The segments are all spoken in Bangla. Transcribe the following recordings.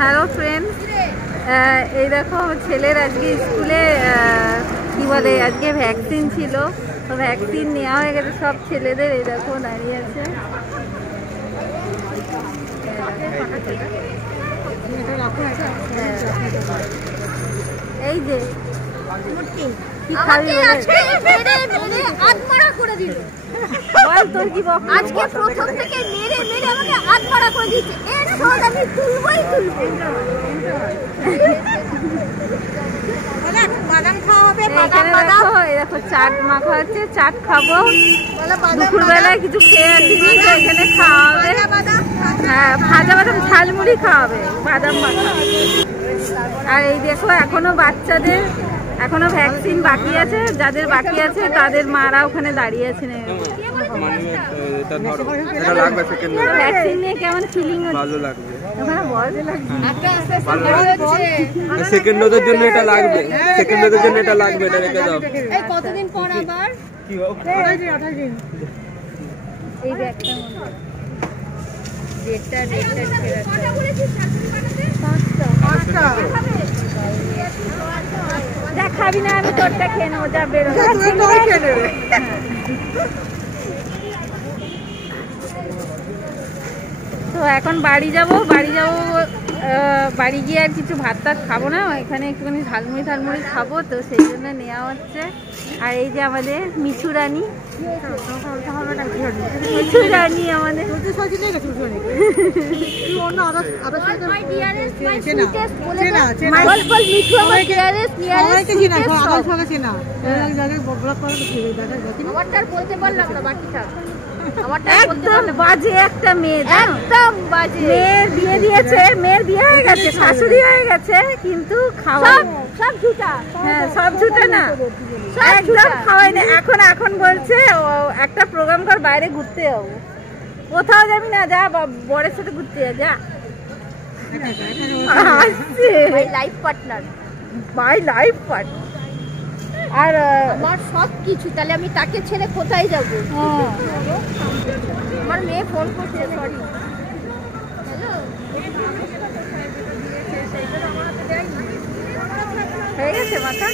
হ্যালো ফ্রেন্ডস, এই দেখো ছেলের আজকে স্কুলে কি বলে আজকে ভ্যাকসিন ছিল, তো ভ্যাকসিন নেওয়া হয়ে গেছে সব ছেলেদের। এই দেখো দাঁড়িয়ে আছে। এই যে কি খাবি বল, তোর কি বক? আজকে প্রথম থেকে মেরে মেরে আমাকে আধমরা করে দিয়েছে। এর সব আমি তুলবই তুলবো। বাদাম খাওয়া হবে, বাদাম। দেখো চাট মাখা হচ্ছে, চাট খাবো। দুপুরবেলায় কিছু খেয়ে আসিনি, তো এখানে খাওয়া হবে। হ্যাঁ, ভাজা বাদাম ঝালমুড়ি খাওয়াবে, বাদাম মাখা। আর এই দেখো এখনো বাচ্চাদের এখনো ভ্যাকসিন বাকি আছে, যাদের বাকি আছে তাদের মারা ওখানে দাঁড়িয়ে আছে। ভ্যাকসিন নিয়ে কেমন ফিলিং হচ্ছে? ভালো লাগবে। সেকেন্ড ডোজের জন্য এটা লাগবে, সেকেন্ড ডোজের জন্য এটা লাগবে, এটা রেখে দাও। এই কতদিন পর আবার কি হবে? 28 দিন। এই ব্যাগটা ডেটটা কটা বলেছিস? 5টা। দেখাবি না, আমি তোরটা খেয়ে নেবো, যা বেরো। তো এখন বাড়ি যাব, বাড়ি গিয়ে আর কিছু ভাত টাত খাবো না, এখানে একটুখানি ঝালমুড়ি খাবো, তো সেই জন্য নেওয়া হচ্ছে। আর এই যে আমাদের মিঠু রানী আমাদের বলতে পারলাম না, বাকি থাক। একদম বাজে একটা মেয়ে, একদম বাজে। মেয়ের বিয়ে দিয়েছে, মেয়ের বিয়ে হয়ে গেছে, শাশুড়ি হয়ে গেছে, কিন্তু খাওয়া সব ঝুটা। হ্যাঁ, সব ঝুটা না, একদম খাওয়াই না। এখন বলছে একটা প্রোগ্রাম কর, বাইরে ঘুরতে যাবো। কোথাও যাবি না, যা বরের সাথে ঘুরতে যা। My life partner. আর আমার সব কিছু, তাহলে আমি তাকে ছেড়ে কোথায় যাবো? আমার মেয়ে ফোন করছে, সরি। হয়ে গেছে মাথা,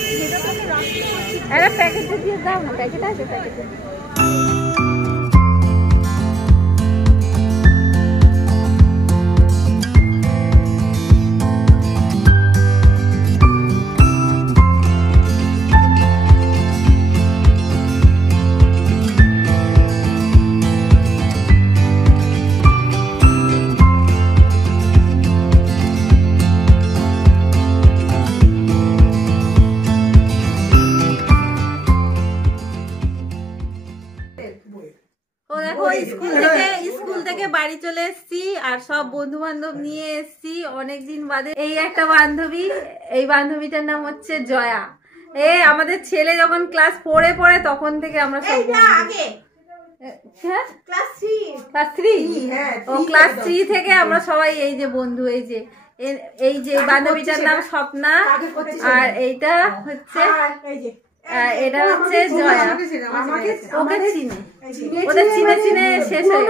একটা প্যাকেটে দিয়ে দাও না, প্যাকেট আছে প্যাকেটে। স্কুল থেকে বাড়ি চলে এসেছি, আর সব বন্ধু বান্ধব নিয়ে এসেছি অনেকদিন বাদে। এই একটা বান্ধবী, এই বান্ধবীটার নাম হচ্ছে জয়া। আমাদের ছেলে যখন ক্লাস 4-এ পড়ে তখন থেকে আমরা সব ক্লাস 3 থেকে আমরা সবাই এই যে বন্ধু। এই যে বান্ধবীটার নাম স্বপ্না, আর এইটা হচ্ছে এটা হচ্ছে জয়া। ওকে চিনে, ওদের চিনে চিনে শেষ হয়ে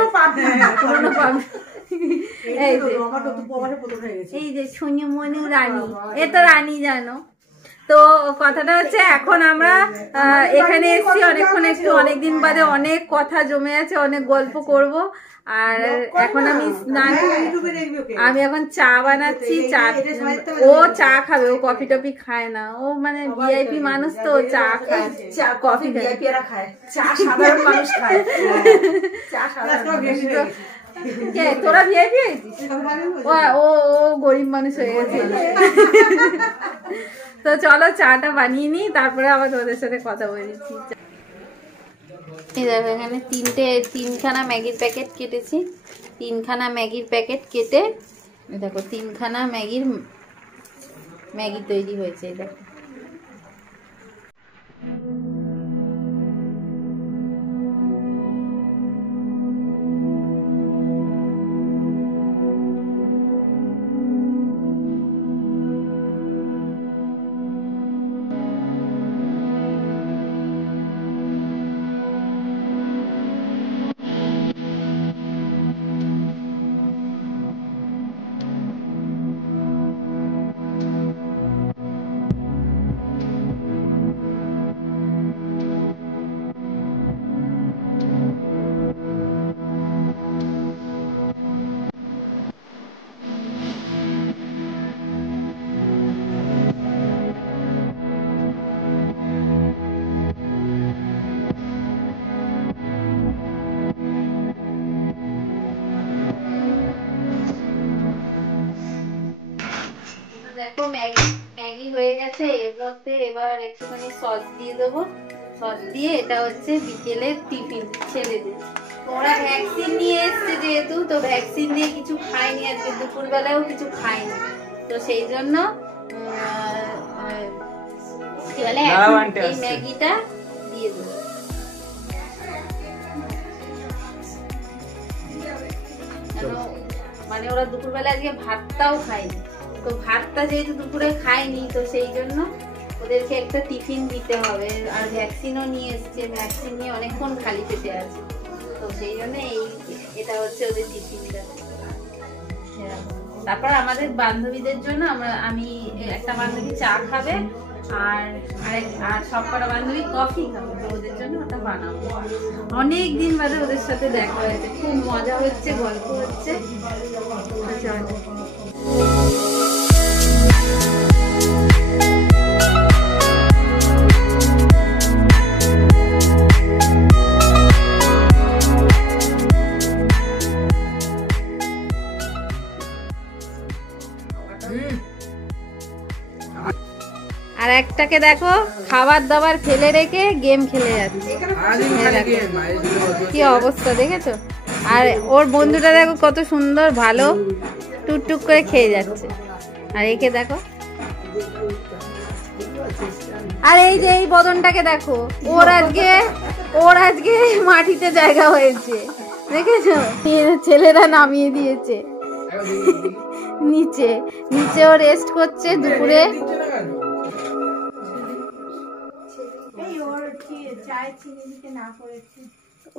এই যে সোনিমনি রানী, এ তো রানী জানো। তো কথাটা হচ্ছে এখন আমরা এখানে এসেছি অনেকক্ষণ, একটু অনেকদিন বাদে অনেক কথা জমে আছে, অনেক গল্প করব। আর এখন আমি এখন চা বানাচ্ছি। ও চা খাবে, ও কফি টফি খায় না, ও মানে ভিআইপি মানুষ, তো চা খায়, কফি খায়, চা সাধারণ মানুষ খায়। তোরা ভিআইপি হয়েছিস, ও গরিব মানুষ হয়ে গেছে। তো চলো চাটা বানিয়ে নি, তারপরে আবার তোদের সাথে কথা বলেছি। দেখো এখানে তিনখানা ম্যাগির প্যাকেট কেটেছি, 3খানা ম্যাগির প্যাকেট কেটে দেখো 3খানা ম্যাগি তৈরি হয়েছে। দেখো হচ্ছে এর মধ্যে এবার একটুখানি সস দিয়ে দেবো। সস দিয়ে এটা হচ্ছে বিকেলের টিফিন ছেলেদের। ওরা ভ্যাকসিন নিয়ে এসছে যেহেতু, তো ভ্যাকসিন দিয়ে কিছু খায়নি আজকে, দুপুরবেলাও কিছু খায়নি, তো সেই জন্য কি বলে এই ম্যাগিটা দিয়ে দেবো। মানে ওরা দুপুরবেলা আজকে ভাতটাও খায়নি, তো ভাতটা যেহেতু দুপুরে খায়নি, তো সেই জন্য ওদেরকে একটা টিফিন দিতে হবে। আর ভ্যাকসিনও নিয়ে এসছে, ভ্যাকসিন নিয়ে অনেকক্ষণ খালি পেটে আছে, তো সেই জন্য এটা হচ্ছে ওদের টিফিনটা। তারপর আমাদের বান্ধবীদের জন্য আমি একটা বান্ধবী চা খাবে, আর সবকটা বান্ধবী কফি খাবে, তো ওদের জন্য ওটা বানাবো। অনেক দিন বাদে ওদের সাথে দেখা হয়েছে, খুব মজা হচ্ছে, গল্প হচ্ছে। আর একটাকে দেখো খাবার দাবার ফেলে রেখে গেম খেলে যাচ্ছে, কি অবস্থা দেখেছো? আর ওর বন্ধুটা দেখো কত সুন্দর ভালো টুকটুক করে খেয়ে যাচ্ছে। আর একে দেখো, আর এই যে এই বদনটাকে দেখো, ওর আজকে মাটিতে জায়গা হয়েছে, দেখেছো? ছেলেরা নামিয়ে দিয়েছে নিচে, ও রেস্ট করছে দুপুরে।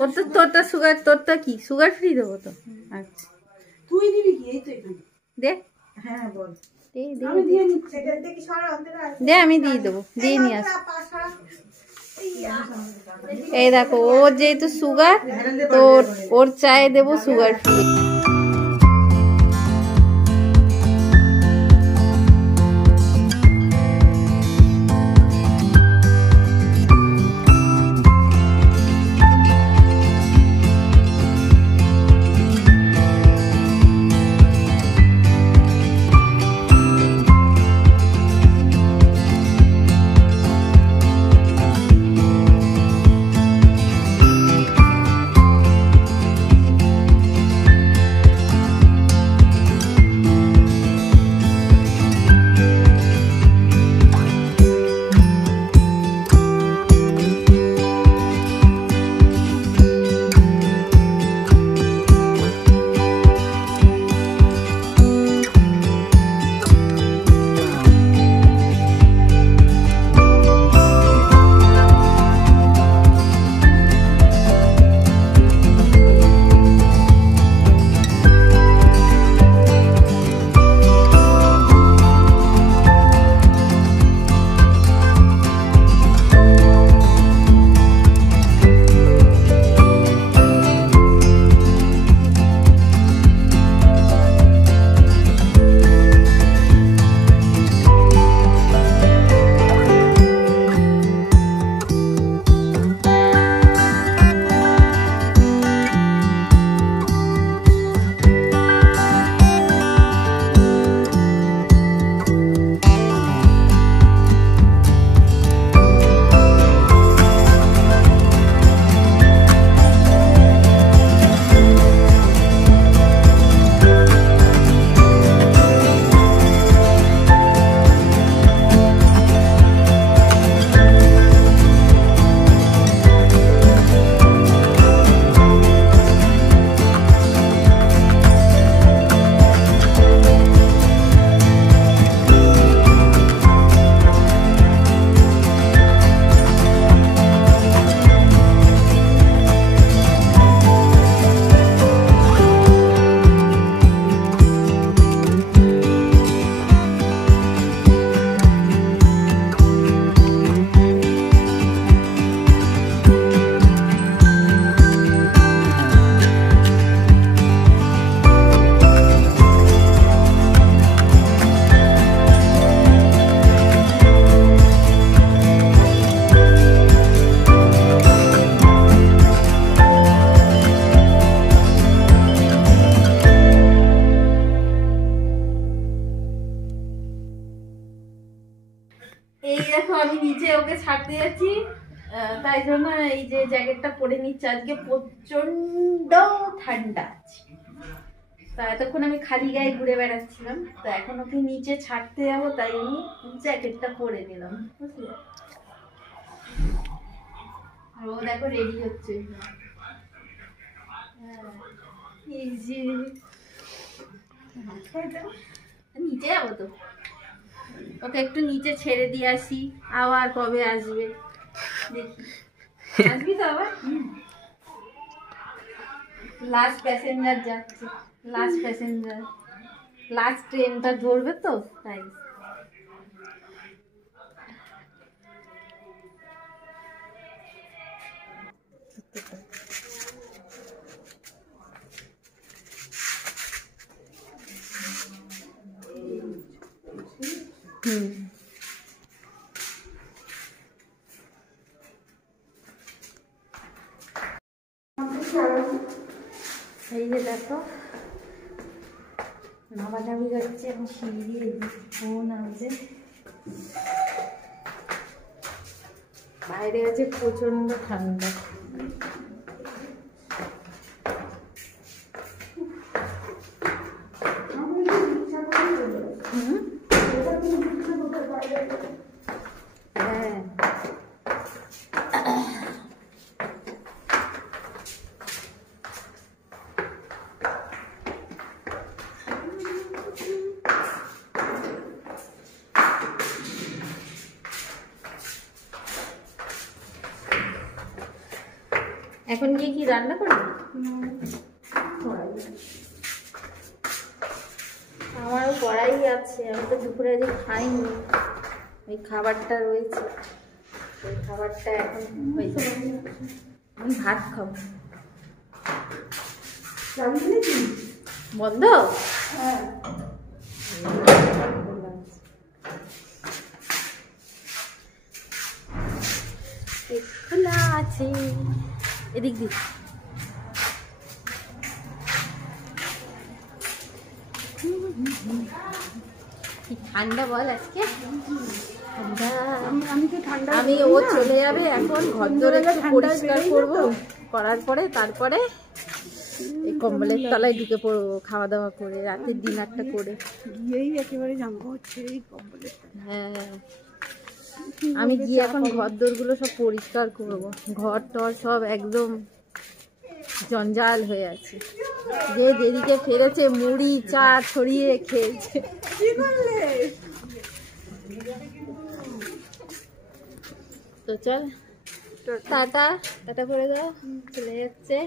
ওর তো তোরটা সুগার, তোরটা কি সুগার ফ্রি দেবো তো? আচ্ছা তুই দিবি কি? এই তো দে, হ্যাঁ বল, আমি দিয়ে নিচ্ছি, দে আমি দিয়ে দেবো, দিয়ে নিয়ে আস। এই দেখো ওর যেহেতু সুগার, তো ওর চায়ে দেবো সুগার ফ্রি। দেখো আমি নিচে ওকে ছাড়তে যাচ্ছি, তাই জন্য এই যে জ্যাকেটটা পরে নিচ্ছি। আজকে প্রচন্ড ঠান্ডা আছে, তা এতক্ষণ আমি খালি গায়ে ঘুরে বেড়াচ্ছিলাম, তো এখন ওকে নিচে ছাড়তে যাবো, তাই আমি জ্যাকেটটা পরে নিলাম, বুঝলে। আর ও দেখো রেডি হচ্ছে, এই যে নিচে যাবো তো, ওকে একটু নিচে ছেড়ে দিয়ে আসি, আবার কবে আসবে দেখি। আসবি তো আবার? লাস্ট প্যাসেঞ্জার যাচ্ছে, লাস্ট প্যাসেঞ্জার, লাস্ট ট্রেনটা ধরবে তো, তাই। এই যে দেখো নামানামি যাচ্ছে, এখন সিঁড়ি দিয়ে ফোন আছে, বাইরে আছে প্রচন্ড ঠান্ডা। হ্যাঁ এখন গিয়ে কি রান্না করবি? আমারও কড়াই আছে, আমি তো দুপুরে আজকে খাইনি, ওই খাবারটা রয়েছে, ওই খাবারটা এখন হয়েছে, আমি ভাত খাবো। বন্ধ? হ্যাঁ খোলা আছে, এদিক দিক। কি ঠান্ডা বল আজকে, আমি ও চলে যাবে এখন, ঘর দর একটু পরিষ্কার করবো, করার পরে তারপরে এই কম্বলের তলায় ঢুকে পড়বো, খাওয়া দাওয়া করে রাতের ডিনারটা করে গিয়েই একেবারে জামা হচ্ছে এই কম্বলের। হ্যাঁ আমি গিয়ে এখন ঘর দোরগুলো সব পরিষ্কার করব, ঘর টর সব একদম জঞ্জাল হয়ে আছে। যে দেরিকে ফেরেছে মুড়ি চা ছড়িয়ে খেয়েছে। তো চল টাটা, টাটা করে দাও, চলে যাচ্ছে।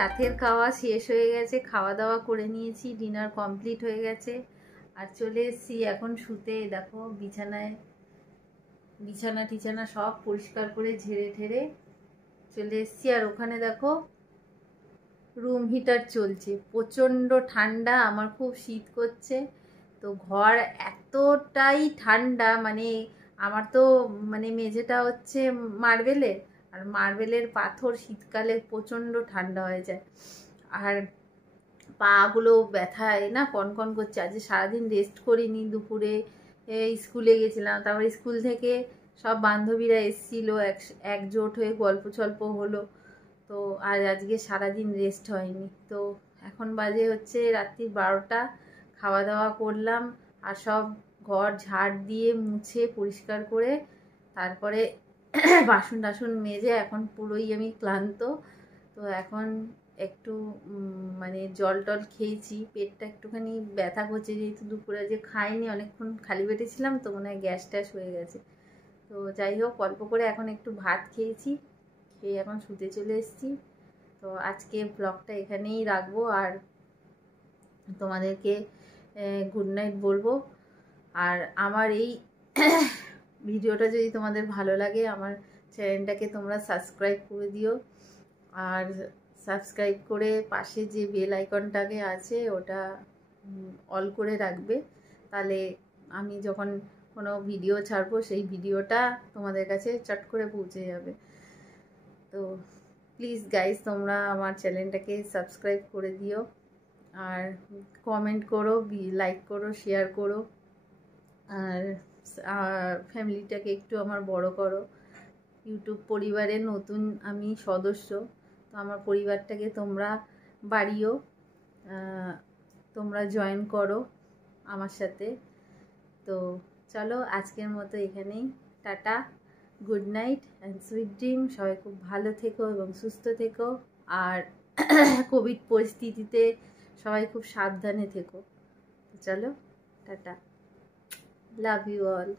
রাতের খাওয়া শেষ হয়ে গেছে, খাওয়া দাওয়া করে নিয়েছি, ডিনার কমপ্লিট হয়ে গেছে, আর চলে এসেছি এখন শুতে। দেখো বিছানা টিছানা সব পরিষ্কার করে ঝেড়ে ঠেড়ে চলে এসেছি। আর ওখানে দেখো রুম হিটার চলছে, প্রচণ্ড ঠান্ডা, আমার খুব শীত করছে। তো ঘর এতটাই ঠান্ডা, মানে আমার তো মানে মেঝেটা হচ্ছে মার্বেলের, আর মার্বেলের পাথর শীতকালে প্রচণ্ড ঠান্ডা হয়ে যায়, আর পাগুলো ব্যথায় না, কনকন করছে। আজকে সারাদিন রেস্ট করিনি, দুপুরে স্কুলে গেছিলাম, তারপর স্কুল থেকে সব বান্ধবীরা এসেছিলো, একজোট হয়ে গল্প ছল্প হলো, তো আর আজকে সারাদিন রেস্ট হয়নি। তো এখন বাজে হচ্ছে রাত্রি 12টা, খাওয়া দাওয়া করলাম, আর সব ঘর ঝাড় দিয়ে মুছে পরিষ্কার করে তারপরে বাসন টাসন মেজে এখন পুরোই আমি ক্লান্ত। তো এখন একটু মানে জল টল খেয়েছি, পেটটা একটুখানি ব্যথা করছে, যেহেতু দুপুরে যে খাইনি, অনেকক্ষণ খালি পেটে ছিলাম, তো মনে হয় গ্যাস ট্যাস হয়ে গেছে। তো যাই হোক, অল্প করে এখন একটু ভাত খেয়েছি, খেয়ে এখন শুতে চলে এসেছি। তো আজকে ব্লগটা এখানেই রাখবো, আর তোমাদেরকে গুড নাইট বলবো। আর আমার এই ভিডিওটা যদি তোমাদের ভালো লাগে আমার চ্যানেলটাকে তোমরা সাবস্ক্রাইব করে দিও, আর সাবস্ক্রাইব করে পাশে যে বেল আইকনটাকে আছে ওটা অল করে রাখবে, তাহলে আমি যখন কোনো ভিডিও ছাড়বো সেই ভিডিওটা তোমাদের কাছে চট করে পৌঁছে যাবে। তো প্লিজ গাইজ তোমরা আমার চ্যানেলটাকে সাবস্ক্রাইব করে দিও, আর কমেন্ট করো, লাইক করো, শেয়ার করো, আর ফ্যামিলিটাকে একটু আমার বড় করো। ইউটিউব পরিবারের নতুন আমি সদস্য, তো আমার পরিবারটাকে তোমরা বাড়িও, তোমরা জয়েন করো আমার সাথে। তো চলো আজকের মতো এখানেই, tata, good night and sweet dream. সবাই খুব ভালো থেকো এবং সুস্থ থেকো, আর কোভিড পরিস্থিতিতে সবাই খুব সাবধানে থেকো। চলো টাটা, লাভ ইউ অল।